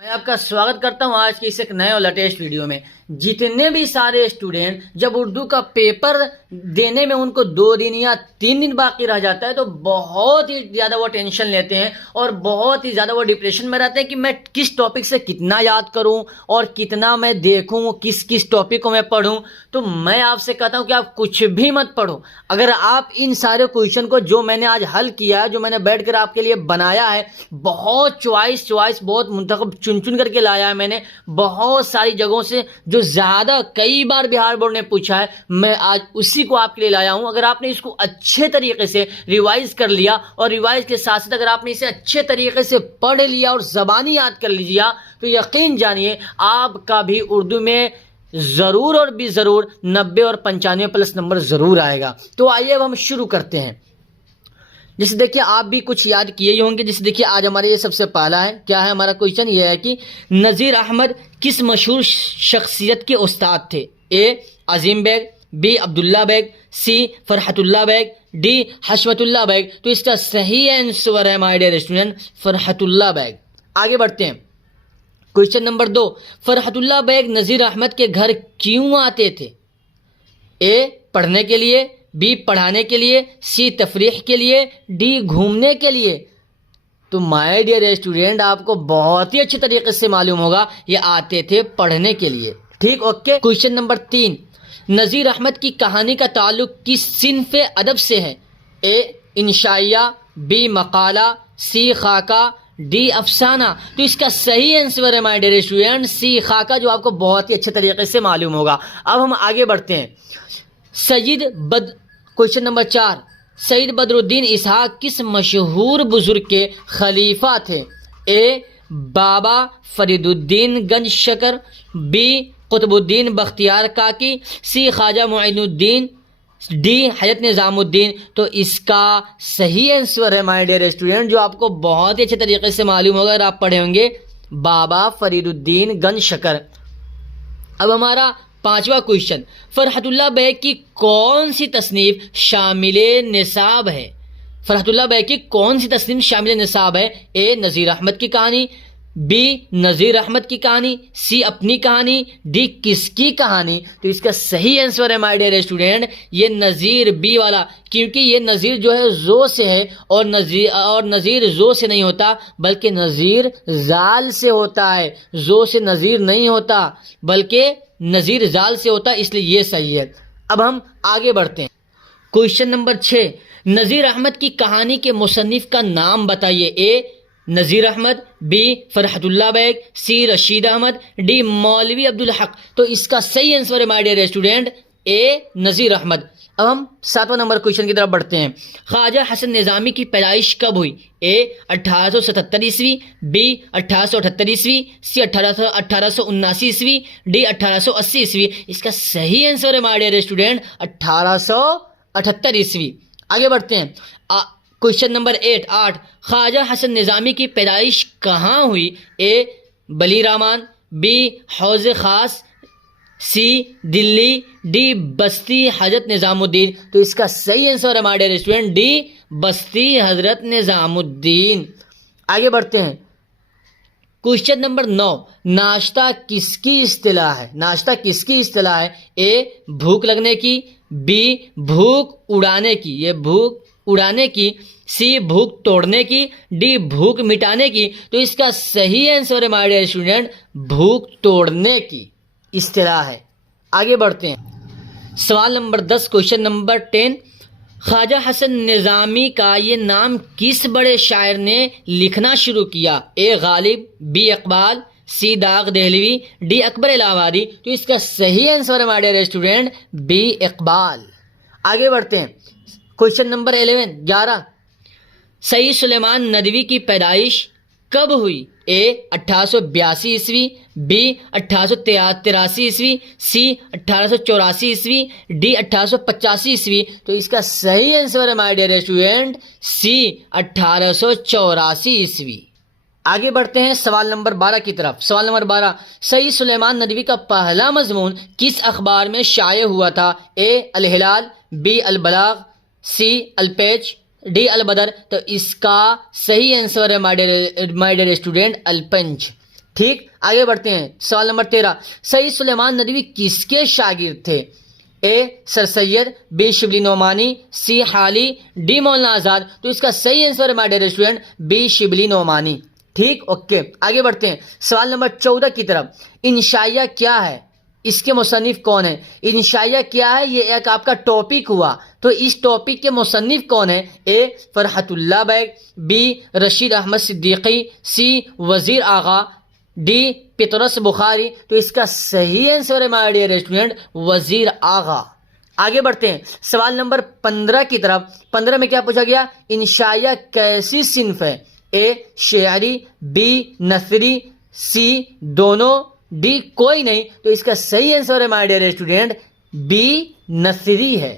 मैं आपका स्वागत करता हूं आज की इस एक नए और लेटेस्ट वीडियो में। जितने भी सारे स्टूडेंट जब उर्दू का पेपर देने में उनको 2 दिन या 3 दिन बाकी रह जाता है तो बहुत ही ज़्यादा वो टेंशन लेते हैं और बहुत ही ज़्यादा वो डिप्रेशन में रहते हैं कि मैं किस टॉपिक से कितना याद करूं और कितना मैं देखूं, किस किस टॉपिक को मैं पढूं। तो मैं आपसे कहता हूं कि आप कुछ भी मत पढ़ो। अगर आप इन सारे क्वेश्चन को जो मैंने आज हल किया है, जो मैंने बैठकर आपके लिए बनाया है, बहुत चॉइस बहुत मुंतखब चुन चुन करके लाया है मैंने बहुत सारी जगहों से, जो ज़्यादा कई बार बिहार बोर्ड ने पूछा है, मैं आज उसी को आपके लिए लाया हूं। अगर आपने इसको अच्छे तरीके से रिवाइज कर लिया और रिवाइज के साथ साथ अगर आपने इसे अच्छे तरीके से पढ़ लिया और ज़बानी याद कर लीजिए तो यकीन जानिए आपका भी उर्दू में ज़रूर और भी ज़रूर 90 और 95 प्लस नंबर ज़रूर आएगा। तो आइए अब हम शुरू करते हैं। जैसे देखिए आप भी कुछ याद किए ही होंगे। जैसे देखिए आज हमारे ये सबसे पहला है, क्या है हमारा क्वेश्चन, ये है कि नज़ीर अहमद किस मशहूर शख्सियत के उस्ताद थे? A Azeem Baig, B Abdullah Baig, C Farhatullah Baig, D Hashmatullah Baig. तो इसका सही आंसर है my dear student Farhatullah Baig. आगे बढ़ते हैं। क्वेश्चन नंबर 2, फरहतुल्ला बेग नज़ीर अहमद के घर क्यों आते थे? ए पढ़ने के लिए, बी पढ़ाने के लिए, सी तफरीह के लिए, डी घूमने के लिए। तो माय डियर स्टूडेंट आपको बहुत ही अच्छे तरीके से मालूम होगा ये आते थे पढ़ने के लिए। ठीक, ओके। क्वेश्चन नंबर 3, नज़ीर अहमद की कहानी का ताल्लुक किस सिन्फ अदब से है? ए इंशाइया, बी मकाला, सी खाका, डी अफसाना। तो इसका सही आंसर है माय डियर स्टूडेंट सी खाका, जो आपको बहुत ही अच्छे तरीके से मालूम होगा। अब हम आगे बढ़ते हैं। क्वेश्चन नंबर 4, सईद बदरुद्दीन इसहाक किस मशहूर बुजुर्ग के खलीफा थे? ए बाबा फरीदुद्दीन गंज शकर, बी कुतुबुद्दीन बख्तियार काकी, सी ख्वाजा मुइनुद्दीन, डी हजरत निज़ामुद्दीन। तो इसका सही आंसर है माय डियर स्टूडेंट, जो आपको बहुत ही अच्छे तरीके से मालूम होगा अगर आप पढ़े होंगे, बाबा फरीदुद्दीन गंज शकर। अब हमारा 5वां क्वेश्चन, फरहतुल्ला बेग की कौन सी तसनीफ शामिल निसाब है? फरहतुल्ला बेग की कौन सी तसनीफ शामिल निसाब है? ए नज़ीर अहमद की कहानी, बी नज़ीर अहमद की कहानी, सी अपनी कहानी, डी किसकी कहानी। तो इसका सही आंसर है माय डियर स्टूडेंट ये नज़ीर बी वाला, क्योंकि ये नज़ीर जो है जो से है और नज़ीर जो से नहीं होता बल्कि नज़ीर जाल से होता है। जो से नज़ीर नहीं होता बल्कि नज़ीर जाल से होता है, इसलिए ये सही है। अब हम आगे बढ़ते हैं। क्वेश्चन नंबर 6, नज़ीर अहमद की कहानी के मुसन्निफ का नाम बताइए। ए नज़ीर अहमद, बी फरहतुल्ला बेग, सी रशीद अहमद, डी मौलवी अब्दुल हक। तो इसका सही आंसर है माय डियर स्टूडेंट ए नज़ीर अहमद। अब हम 7वां नंबर क्वेश्चन की तरफ बढ़ते हैं। ख्वाजा हसन निज़ामी की पैदाइश कब हुई? ए 1877 ईस्वी, बी 1878 ईस्वी, सी 1879 ईस्वी, डी 1880 ईस्वी। इसका सही आंसर है माय डियर स्टूडेंट 1878 ईस्वी। आगे बढ़ते हैं। क्वेश्चन नंबर 8, ख्वाजा हसन निज़ामी की पैदाइश कहाँ हुई? ए बली रामान, बी हौज़ खास, सी दिल्ली, डी बस्ती हजरत निज़ामुद्दीन। तो इसका सही आंसर है हमारे स्टूडेंट डी बस्ती हजरत निज़ामुद्दीन। आगे बढ़ते हैं। क्वेश्चन नंबर 9, नाश्ता किसकी इस्तिलाह है? नाश्ता किसकी इस्तिलाह है? ए भूख लगने की, बी भूख उड़ाने की, ये भूख उड़ाने की, सी भूख तोड़ने की, डी भूख मिटाने की। तो इसका सही आंसर है माय डियर स्टूडेंट भूख तोड़ने की इस्तिलाह है। आगे बढ़ते हैं। सवाल नंबर 10, क्वेश्चन नंबर 10, ख्वाजा हसन निज़ामी का ये नाम किस बड़े शायर ने लिखना शुरू किया? ए गालिब, बी इकबाल, सी दाग दहलवी, डी अकबर इलाहाबादी। तो इसका सही आंसर है my dear student B Iqbal. आगे बढ़ते हैं। क्वेश्चन नंबर 11, सईद सुलेमान नदवी की पैदाइश कब हुई? ए 1882 ईस्वी, बी 1883 ईस्वी, सी 1884 ईस्वी, डी 1885 ईस्वी। तो इसका सही आंसर है माय डियर स्टूडेंट सी 1884 ईस्वी। आगे बढ़ते हैं सवाल नंबर 12 की तरफ। सवाल नंबर 12, सईद सुलेमान नदवी का पहला मजमून किस अखबार में शाये हुआ था? ए अल हिलाल, बी अल बलाग, सी अल पेच, डी अल बदर। तो इसका सही आंसर है माय डियर स्टूडेंट अल पंच। ठीक, आगे बढ़ते हैं। सवाल नंबर 13, सईद सुलेमान नदवी किसके शागिर्द थे? A sir Syed, B Shibli Nomani, C Hali, D Maulana Azad. तो इसका सही आंसर है my dear student B Shibli Nomani. ठीक, ओके, आगे बढ़ते हैं सवाल नंबर 14 की तरफ। इंशाइया क्या है? इसके मुसन्निफ कौन है? इंशाइया क्या है, ये एक आपका टॉपिक हुआ, तो इस टॉपिक के मुसन्निफ कौन है? ए फरहतुल्लाह बैग, बी रशीद अहमद सिद्दीकी, सी वजीर आगा, डी पितरस बुखारी। तो इसका सही आंसर है माय डियर स्टूडेंट वजीर आगा। आगे बढ़ते हैं सवाल नंबर 15 की तरफ। 15 में क्या पूछा गया? इंशाइया कैसी सिन्फ है? ए शेरी, बी नसरी, सी दोनों, डी कोई नहीं। तो इसका सही आंसर है माय डियर स्टूडेंट बी नसरी है।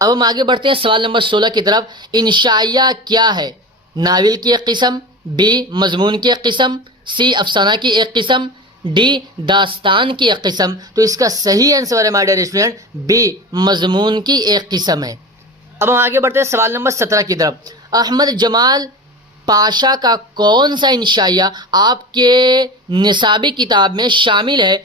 अब हम आगे बढ़ते हैं सवाल नंबर 16 की तरफ। इंशाइया क्या है? नाविल की एक किस्म, बी मजमून की एक किस्म, सी अफसाना की एक किस्म, डी दास्तान की एक किस्म। तो इसका सही आंसर है माय डियर स्टूडेंट बी मजमून की एक किस्म है। अब हम आगे बढ़ते हैं सवाल नंबर 17 की तरफ। अहमद जमाल पाशा का कौन सा इंशाइया आपके निसाबी किताब में शामिल है?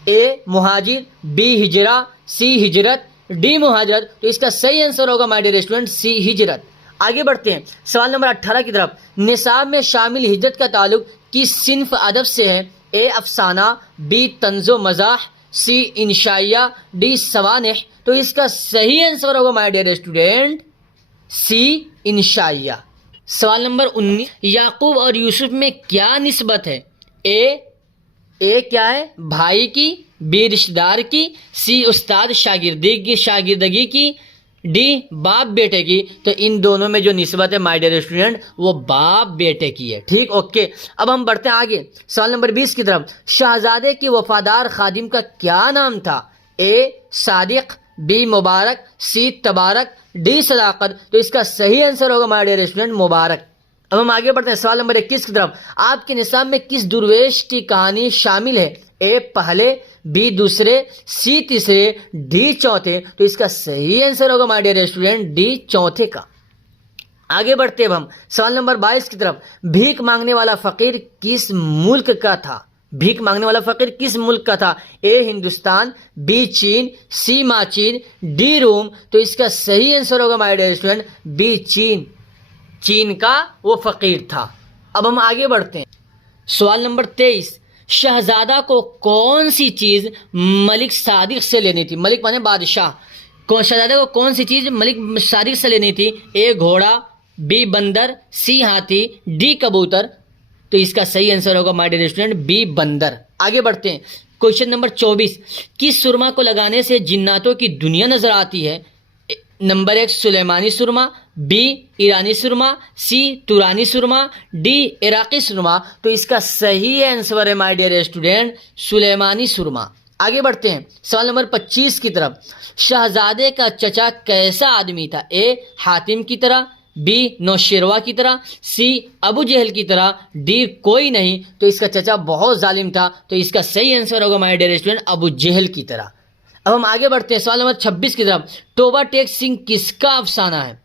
ए मुहाजिर, बी हिजरा, सी हिजरत, डी मुहाजरत। तो इसका सही आंसर होगा माय डियर स्टूडेंट सी हिजरत। आगे बढ़ते हैं सवाल नंबर 18 की तरफ। निसाब में शामिल हिजरत का ताल्लुक किस सिन्फ अदब से है? ए अफसाना, बी तंजो मजाह, सी इंशाइया, डी सवानिह। तो इसका सही आंसर होगा माय डियर स्टूडेंट सी इंशाइया। सवाल नंबर 19, याकूब और यूसुफ में क्या निस्बत है? ए क्या है? भाई की, बी रिश्तेदार की, सी उस्ताद शागिर्दगी की, डी बाप बेटे की। तो इन दोनों में जो निस्बत है माय डियर स्टूडेंट वो बाप बेटे की है। ठीक, ओके, अब हम बढ़ते हैं आगे सवाल नंबर 20 की तरफ। शहजादे के वफादार खादिम का क्या नाम था? ए सादिक, बी मुबारक, सी तबारक, डी सदाकत। तो इसका सही आंसर होगा माय डियर स्टूडेंट मुबारक। अब हम आगे बढ़ते हैं सवाल नंबर 21 की तरफ। आपके निसाब में किस दुर्वेश की कहानी शामिल है? ए पहले, बी दूसरे, सी तीसरे, डी चौथे। तो इसका सही आंसर होगा माय डियर स्टूडेंट डी चौथे का। आगे बढ़ते हैं अब हम सवाल नंबर 22 की तरफ। भीख मांगने वाला फकीर किस मुल्क का था? भीख मांगने वाला फकीर किस मुल्क का था? ए हिंदुस्तान, बी चीन, सी माचीन, डी रोम। तो इसका सही आंसर होगा माय डियर स्टूडेंट बी चीन। चीन का वो फकीर था। अब हम आगे बढ़ते हैं सवाल नंबर 23। शहजादा को कौन सी चीज मलिक सादिक से लेनी थी? मलिक माने बादशाह। शहजादा को कौन सी चीज मलिक सादिक से लेनी थी? ए घोड़ा, बी बंदर, सी हाथी, डी कबूतर। तो इसका सही आंसर होगा माय डियर स्टूडेंट बी बंदर। आगे बढ़ते हैं क्वेश्चन नंबर 24। किस सुरमा को लगाने से जिन्नातों की दुनिया नजर आती है? नंबर 1 सुलेमानी सुरमा, बी ईरानी सुरमा, सी तुरानी सुरमा, डी इराकी सुरमा। तो इसका सही आंसर है माय डियर स्टूडेंट सुलेमानी सुरमा। आगे बढ़ते हैं सवाल नंबर 25 की तरफ। शहजादे का चचा कैसा आदमी था? ए हातिम की तरह, बी नौशेरवा की तरह, सी अबू जहल की तरह, डी कोई नहीं। तो इसका चचा बहुत जालिम था। तो इसका सही आंसर होगा माय डियर स्टूडेंट अबू जहल की तरह। अब हम आगे बढ़ते हैं सवाल नंबर 26 की तरफ। तोबा टेक सिंह किसका अफसाना है?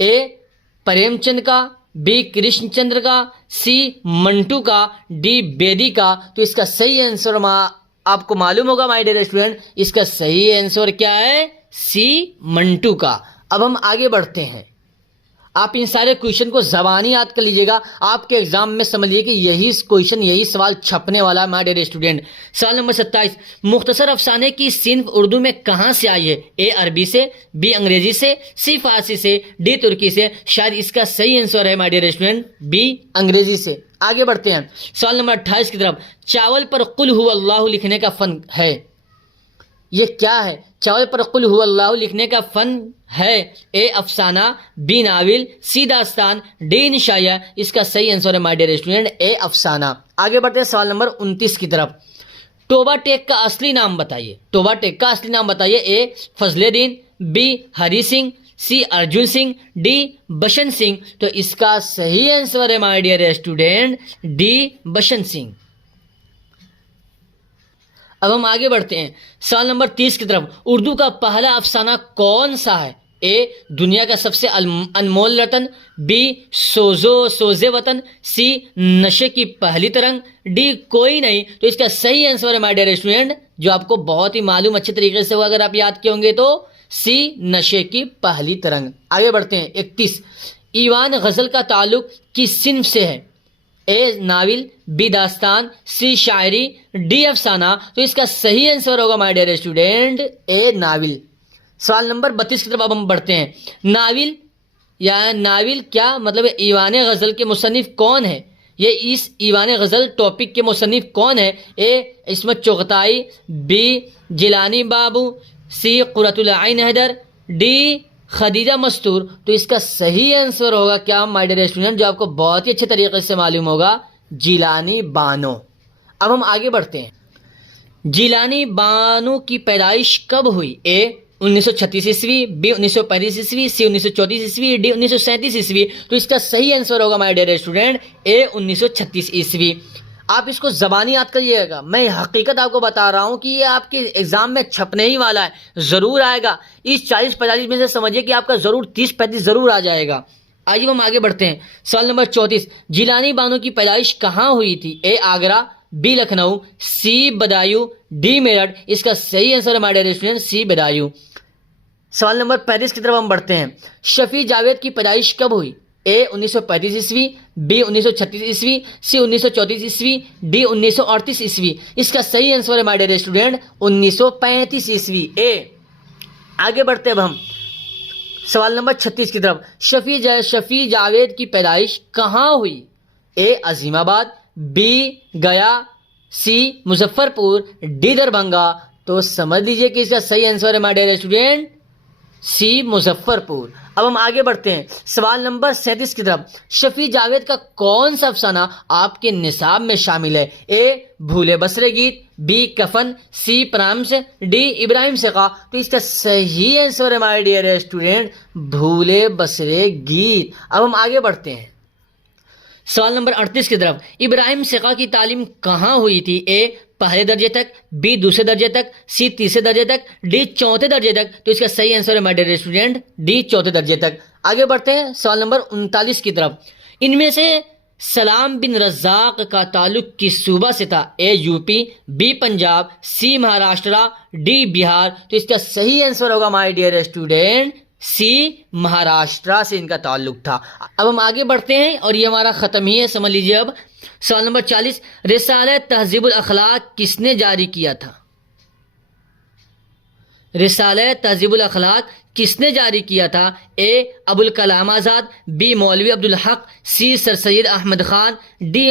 ए प्रेमचंद का, बी कृष्णचंद्र का, सी मंटू का, डी बेदी का। तो इसका सही आंसर आपको मालूम होगा माय डियर स्टूडेंट इसका सही आंसर क्या है? सी मंटू का। अब हम आगे बढ़ते हैं। आप इन सारे क्वेश्चन को ज़बानी याद कर लीजिएगा। आपके एग्जाम में समझिए कि यही क्वेश्चन यही सवाल छपने वाला है माय डियर स्टूडेंट। सवाल नंबर 27। मुख्तसर अफसाने की सिन्फ उर्दू में कहाँ से आई है? ए अरबी से, बी अंग्रेजी से, सी फारसी से, डी तुर्की से। शायद इसका सही आंसर है माय डियर स्टूडेंट बी अंग्रेजी से। आगे बढ़ते हैं सवाल नंबर 28 की तरफ। चावल पर कुल हुवल्लाहु लिखने का फन है, ये क्या है? चावल पर कुल हुवल्लाहु लिखने का फन है। ए अफसाना, बी नाविल, सी दास्तान, डी इंशाइया। इसका सही आंसर है माय डियर स्टूडेंट ए अफसाना। आगे बढ़ते हैं सवाल नंबर 29 की तरफ। तोबा टेक का असली नाम बताइए। तोबा टेक का असली नाम बताइए। A Fazaldin, B Hari Singh, C Arjun Singh, D Bashan Singh. तो इसका सही आंसर है my dear student D Bashan Singh. अब हम आगे बढ़ते हैं सवाल नंबर 30 की तरफ। उर्दू का पहला अफसाना कौन सा है? ए दुनिया का सबसे अनमोल रतन, बी सोजे वतन, सी नशे की पहली तरंग, डी कोई नहीं। तो इसका सही आंसर है माय डियर स्टूडेंट, जो आपको बहुत ही मालूम अच्छे तरीके से हुआ अगर आप याद किए होंगे, तो सी नशे की पहली तरंग। आगे बढ़ते हैं। 31, ईवान गजल का ताल्लुक किस सिन्फ से है? ए नाविल, बी दास्तान, सी शायरी, डी अफसाना। तो इसका सही आंसर होगा माय डियर स्टूडेंट ए नाविल। सवाल नंबर 32 की तरफ अब हम बढ़ते हैं। नाविल या नाविल क्या मतलब है? ईवान गजल के मुसन्निफ कौन है? ये इस ईवान गजल टॉपिक के मुसन्निफ कौन है? ए इस्मत चुगताई, बी जिलानी बाबू, सी कुरतुल आइन हैदर, डी खदीजा मस्तूर। तो इसका सही आंसर होगा क्या माय डियर स्टूडेंट, जो आपको बहुत ही अच्छे तरीके से मालूम होगा, जिलानी बानो। अब हम आगे बढ़ते हैं। जिलानी बानो की पैदाइश कब हुई? ए 1936 ईस्वी, बी 1935 ईस्वी, सी 1934 ईस्वी, डी 1937 ईस्वी। तो इसका सही आंसर होगा माय डियर स्टूडेंट ए 1936 ईस्वी। आप इसको जबानी याद करिएगा, मैं हकीकत आपको बता रहा हूं कि ये आपके एग्जाम में छपने ही वाला है, जरूर आएगा। इस 40-45 में से समझिए कि आपका जरूर 30-35 जरूर आ जाएगा। आइए हम आगे बढ़ते हैं। सवाल नंबर 34, जिलानी बानो की पैदाइश कहाँ हुई थी? A Agra, B Lucknow, C Budaun, D Meerut. इसका सही आंसर है my dear student C Budaun. सवाल नंबर 35 की तरफ हम बढ़ते हैं। शफी जावेद की पैदाइश कब हुई? ए 1935 ईस्वी, बी 1936 ईस्वी, सी 1934 ईस्वी, डी 1938 ईस्वी। इसका सही आंसर है माय डियर स्टूडेंट 1935 ईस्वी ए। आगे बढ़ते हैं अब हम सवाल नंबर 36 की तरफ। शफी जावेद की पैदाइश कहाँ हुई? ए अजीमाबाद, बी गया, सी मुजफ्फरपुर, डी दरभंगा। तो समझ लीजिए कि इसका सही आंसर है my dear student C Muzaffarpur. अब हम आगे बढ़ते हैं सवाल नंबर 37 की तरफ। शफी जावेद का कौन सा अफसाना आपके निसाब में शामिल है? ए भूले बसरे गीत, बी कफन, सी प्राम्स, डी इब्राहिम सेका। तो इसका सही आंसर है माय डियर स्टूडेंट भूले बसरे गीत। अब हम आगे बढ़ते हैं सवाल नंबर 38 की तरफ। इब्राहिम सेका की तालीम कहाँ हुई थी? ए पहले दर्जे तक, बी दूसरे दर्जे तक, सी तीसरे दर्जे तक, डी चौथे दर्जे तक। तो इसका सही आंसर है माय डियर स्टूडेंट डी चौथे दर्जे तक। आगे बढ़ते हैं सवाल नंबर 39 की तरफ। इनमें से सलाम बिन रज़ाक का ताल्लुक किस सूबा से था? A UP, B Punjab, C Maharashtra, D Bihar. तो इसका सही आंसर होगा my dear student C Maharashtra से इनका ताल्लुक था। अब हम आगे बढ़ते हैं और ये हमारा खत्म ही है, समझ लीजिए। अब सवाल नंबर 40, रिसाला तहजीबुल अखलाक किसने जारी किया था? रिसाला तहजीबुल अखलाक किसने जारी किया था? ए अबुल कलाम आज़ाद, बी मौलवी अब्दुल हक, सी सर सैयद अहमद खान, डी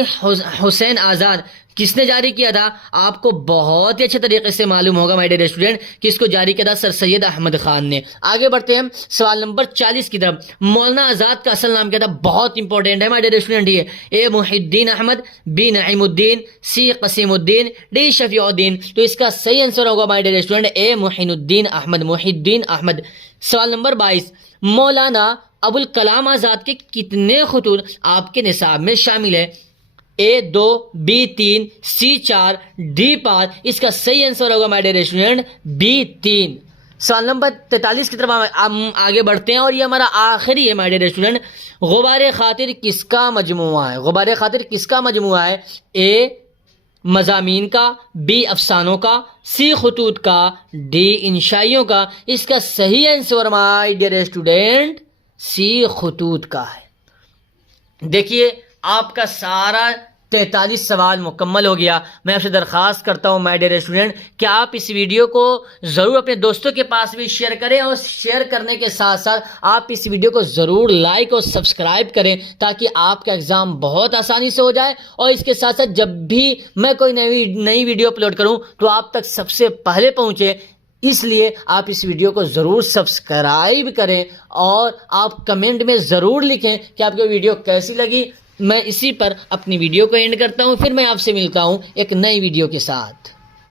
हुसैन आज़ाद। किसने जारी किया था? आपको बहुत ही अच्छे तरीके से मालूम होगा माय डियर स्टूडेंट कि इसको जारी किया था सर सैयद अहमद खान ने। आगे बढ़ते हैं सवाल नंबर 40 की तरफ। मौलाना आज़ाद का असल नाम क्या था? बहुत इंपॉर्टेंट है माय डियर स्टूडेंट ये। ए मुहिद्दीन अहमद, बी नईमुद्दीन, सी कसीमुद्दीन, डी शफीउद्दीन। तो इसका सही आंसर होगा माय डियर स्टूडेंट ए मुहिद्दीन अहमद, मुहिद्दीन अहमद। सवाल नंबर 22, मौलाना अबुल कलाम आज़ाद के कितने खुतूत आपके निसाब में शामिल है? ए 2, बी 3, सी 4, डी 5। इसका सही आंसर होगा माय डियर स्टूडेंट बी 3। सवाल नंबर 43 की तरफ हम आगे बढ़ते हैं और ये हमारा आखिरी है माय डियर स्टूडेंट। गुबार खातिर किसका मजमुआ है? गुबार खातिर किसका मजमुआ है? ए मज़ामीन का, बी अफसानों का, सी खतूत का, डी इंशाइयों का। इसका सही answer my dear student C खतूत का है। देखिए आपका सारा 43 सवाल मुकम्मल हो गया। मैं आपसे दरख्वास्त करता हूँ माय डियर स्टूडेंट कि आप इस वीडियो को ज़रूर अपने दोस्तों के पास भी शेयर करें और शेयर करने के साथ साथ आप इस वीडियो को ज़रूर लाइक और सब्सक्राइब करें ताकि आपका एग्ज़ाम बहुत आसानी से हो जाए। और इसके साथ साथ जब भी मैं कोई नई वीडियो अपलोड करूँ तो आप तक सबसे पहले पहुँचे, इसलिए आप इस वीडियो को ज़रूर सब्सक्राइब करें और आप कमेंट में ज़रूर लिखें कि आपको वीडियो कैसी लगी। मैं इसी पर अपनी वीडियो को एंड करता हूँ, फिर मैं आपसे मिलता हूँ एक नई वीडियो के साथ।